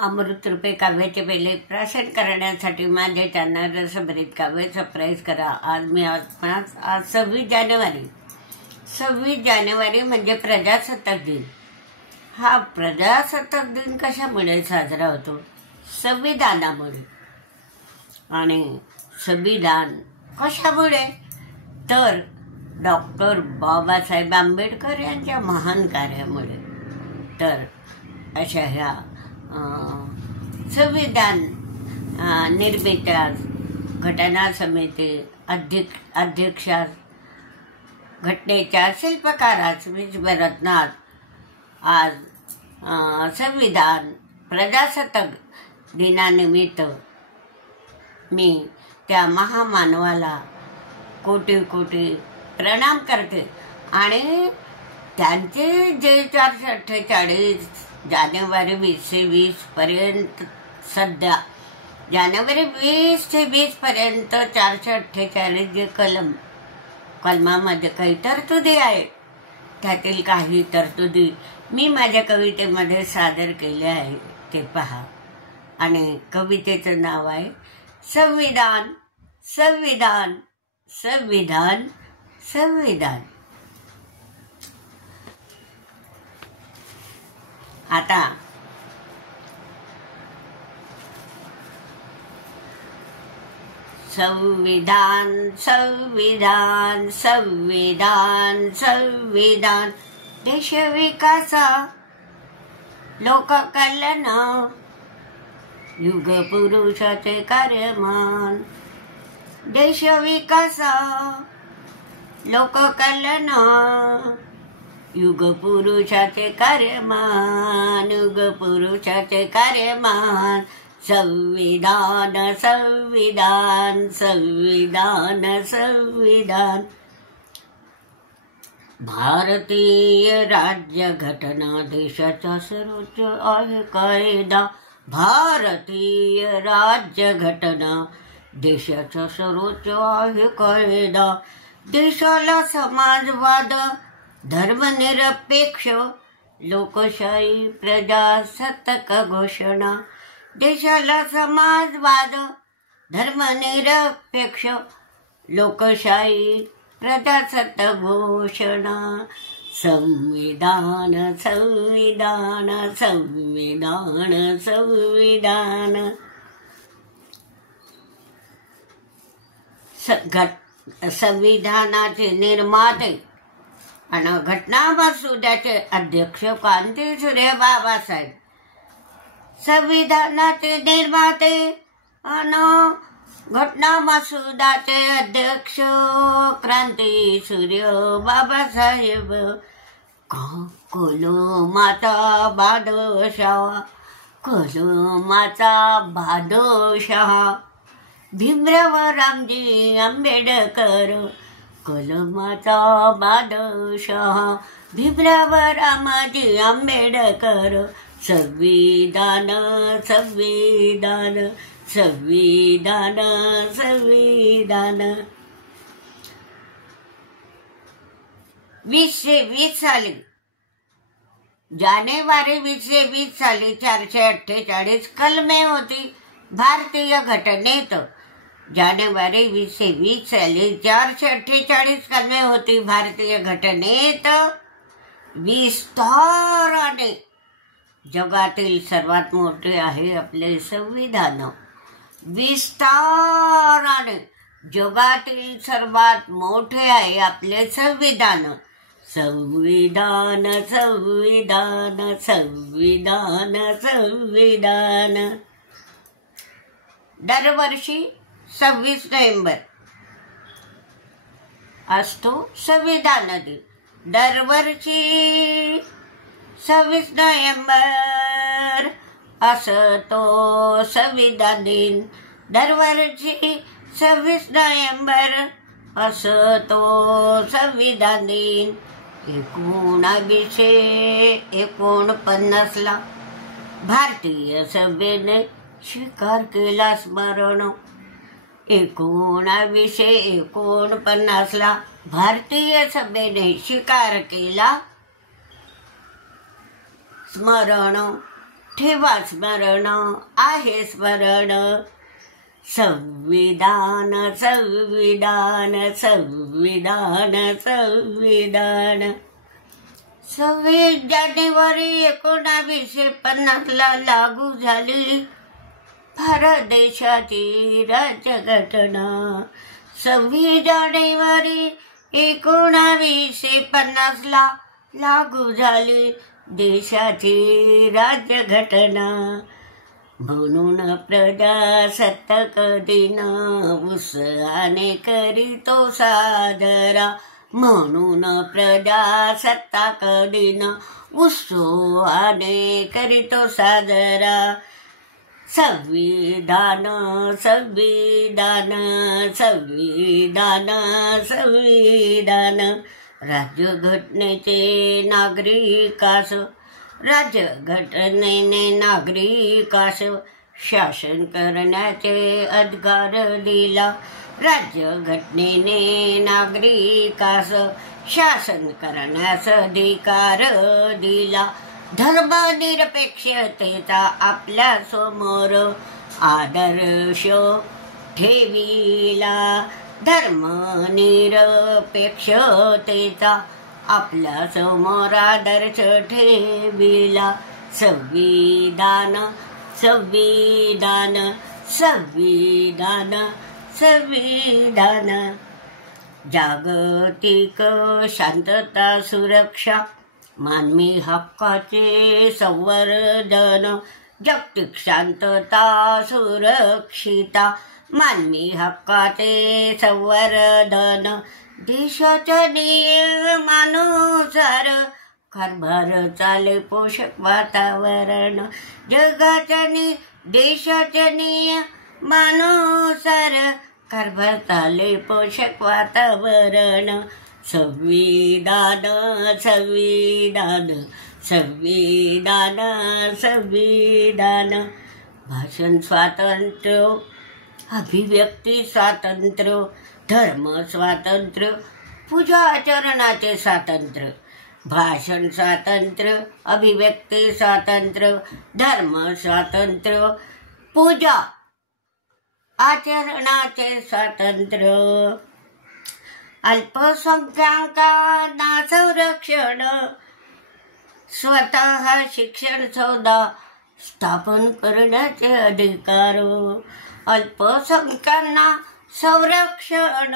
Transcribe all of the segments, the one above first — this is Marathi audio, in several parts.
अमृत रूपे काव्याचे बेले प्राशन करण्यासाठी माझे चॅनल रसभरीत काव्य सबस्क्राईब करा. आज 26 जानेवारी 26 जानेवारी म्हणजे प्रजासत्ताक दिन. हा प्रजासत्ताक दिन कशामुळे साजरा होतो? संविधानामुळे. आणि संविधान कशामुळे? तर डॉक्टर बाबासाहेब आंबेडकर यांच्या महान कार्यामुळे. तर अशा ह्या संविधान निर्मित्यास, घटना समिती अध्यक्षास, घटनेच्या शिल्पकारास, विश्वरत्नात आज संविधान प्रजासत्ताक दिनानिमित्त मी त्या महामानवाला कोटी कोटी प्रणाम करते. आणि त्यांचे जे 448 जानेवारी 2020 पर्यंत, सध्या जानेवारी 20 ते 20 पर्यंत 448 जे कलमामध्ये काही तरतुदी आहे, त्यातील काही तरतुदी मी माझ्या कवितेमध्ये सादर केल्या आहे, ते पहा. आणि कवितेचं नाव आहे संविधान संविधान संविधान संविधान. आता संविधान संविधान संविधान संविधान, देश विकासा लोककल्याण, युग पुरुषाचे कार्यमान. देश विकासा लोककल्याण, युग पुरुषाचे कार्यमान, युग पुरुषाचे कार्यमान. संविधान संविधान संविधान संविधान. भारतीय राज्यघटना देशाचा सर्वोच्च आहे कायदा. भारतीय राज्यघटना देशाचा सर्वोच्च आहे कायदा. देशाला समाजवाद, धर्मनिरपेक्ष, लोकशाही, प्रजासत्ताक घोषणा. देशाला समाजवाद, धर्मनिरपेक्ष, लोकशाही, प्रजासत्ताक घोषणा. संविधान संविधान संविधान संविधान. संविधानाचे निर्माते आणि घटना मसुद्याचे अध्यक्ष क्रांतीसूर्य बाबासाहेब. संविधानाचे निर्माते आणि घटना मसुदाचे अध्यक्ष क्रांतीसूर्य बाबासाहेब. कलमाचा बादशाह, कलमाचा बादशाह भीमराव रामजी आंबेडकर. कलमाचा बादशाह भीमराव रामजी आंबेडकर. संविधान संविधान संविधान संविधान. 2020 साली, जानेवारी 2020 साली 448 कलमे होती भारतीय घटनेत. जानेवारी 2020 साली 448 कलमे होती भारतीय घटनेत. विस्ताराने जगातील सर्वात मोठे आहे आपले संविधान. विस्ताराने जगातील सर्वात मोठे आहे आपले संविधान. संविधान संविधान संविधान संविधान. दरवर्षी 26 नोव्हेंबर असतो संविधान दिन. दरवर्षी 26 नोव्हेंबर असतो संविधान दिन. दरवर्षी 26 नोव्हेंबर असतो संविधान दिन. 1949 ला भारतीय सभेने स्वीकार केला स्मरण. 1949 ला भारतीय सभेने स्वीकार केला स्मरण. ठेवा स्मरण आहे स्मरण. संविधान संविधान संविधान संविधान. 26 जानेवारी 1950 लागू झाली भारत देशाची राज्यघटना. 26 जानेवारी 1950 लागू झाली देशाची राज्यघटना. म्हणून प्रजासत्ताक दिन उत्साहाने करीतो साजरा. म्हणून प्रजासत्ताक दिन उत्साहाने करीतो साजरा. संविधान संविधान संविधान संविधान. राज्यघटनेचे नागरिकास राज्यघटनेने नागरिकास शासन करण्याचे अधिकार दिला. राज्यघटनेने नागरिकास शासन करण्यास अधिकार दिला. धर्मनिरपेक्षतेचा आपल्या समोर आदर्श ठेविला. धर्मनिरपेक्षतेचा आपल्या समोर आदर्श ठेविला. संविधान संविधान संविधान संविधान. जागतिक शांतता सुरक्षा मानवी हक्काचे संवर्धन. जागतिक शांतता सुरक्षिता मानवी हक्काचे संवर्धन. देशाच्या नियमानुसार कारभार चाले पोषक वातावरण. जगाच्या देशाच्या नियमानुसार कारभार चाले पोषक वातावरण. संविधान संविधान संविधान संविधान. भाषण स्वातंत्र्य, अभिव्यक्ती स्वातंत्र्य, धर्म स्वातंत्र्य, पूजा आचरणाचे स्वातंत्र्य. भाषण स्वातंत्र्य, अभिव्यक्ती स्वातंत्र्य, धर्म स्वातंत्र्य, पूजा आचरणाचे स्वातंत्र्य. अल्पसंख्याकांना संरक्षण. स्वतः शिक्षण संस्था स्थापन करण्याचे अधिकार. अल्पसंख्यांना संरक्षण.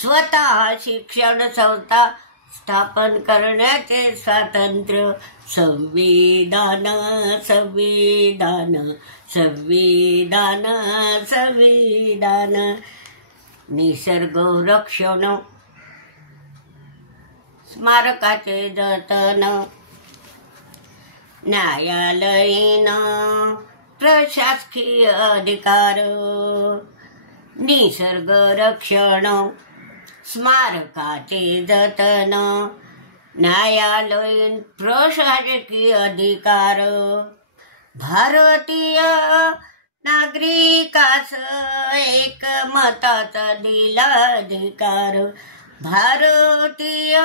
स्वतः शिक्षण संस्था स्थापन करण्याचे स्वातंत्र्य. संविधान संविधान संविधान संविधान. निसर्ग रक्षण, स्मारकाचे जतन. न्यायालयीन प्रशासकीय अधिकार. निसर्ग रक्षण, स्मारकाचे जतन, न्यायालयीन प्रशासकीय अधिकार. भारतीय नागरिकास एकमताचा दिला अधिकार. भारतीय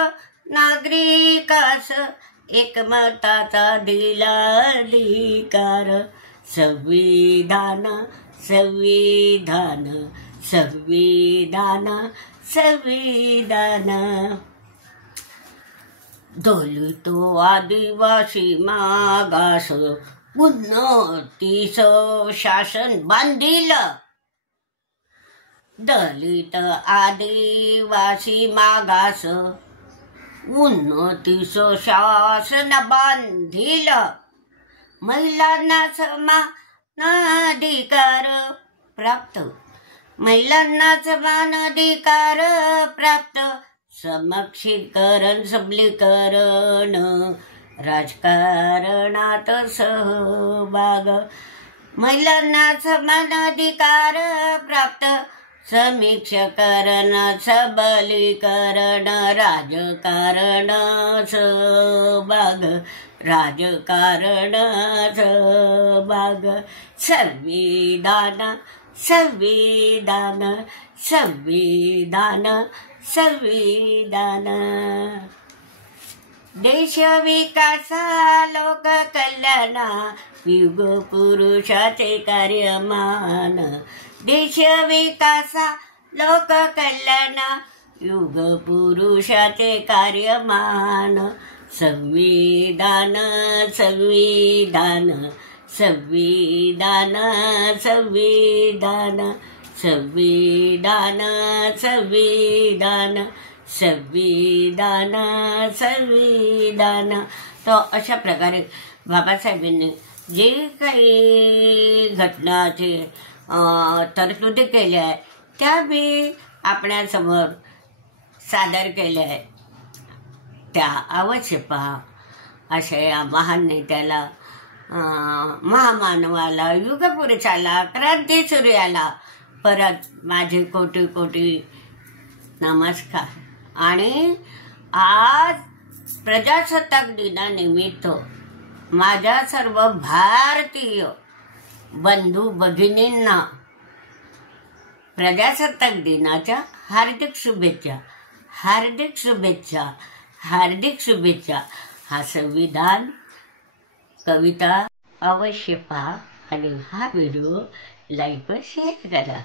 नागरिकास एकमताचा दिला अधिकार. संविधान संविधान संविधान संविधान. दलित आदिवासी मागास उन्नतीस शासन बांधिलं. दलित आदिवासी मागास उन्नतीस शासन बांधिलं. महिलांना समान अधिकार प्राप्त. महिलांना समान अधिकार प्राप्त. सक्षमीकरण, सबलीकरण, राजकारणात सहभाग. महिलांना समान अधिकार प्राप्त. समीक्षकरण, सबलीकरण, राजकारण सहभाग. राजकारण सहभाग. संविधान संविधान संविधान संविधान. देश विकासा लोक कल्याणा युग पुरुषाचे कार्यमान. देश विकासा लोक कल्याणा युग पुरुषाचे कार्यमान. संविधान संविधान संविधान संविधान संविधान संविधान संविधान संविधान. तो अशा प्रकारे बाबासाहेबांनी जे काही घटनाचे तरतुदी केल्या आहे त्या बी आपल्यासमोर सादर केल्या आहेत. त्या अवश्य पहा. अशा या महान नेत्याला, महामानवाला, युगपुरुषाला, क्रांतीसूर्याला परत माझे कोटी कोटी नमस्कार. आणि आज प्रजासत्ताक दिनानिमित्त माझ्या सर्व भारतीय बंधू भगिनींना प्रजासत्ताक दिनाच्या हार्दिक शुभेच्छा, हार्दिक शुभेच्छा, हार्दिक शुभेच्छा. हा संविधान कविता अवश्य पहा आणि हा व्हिडिओ लाईक व शेअर करा.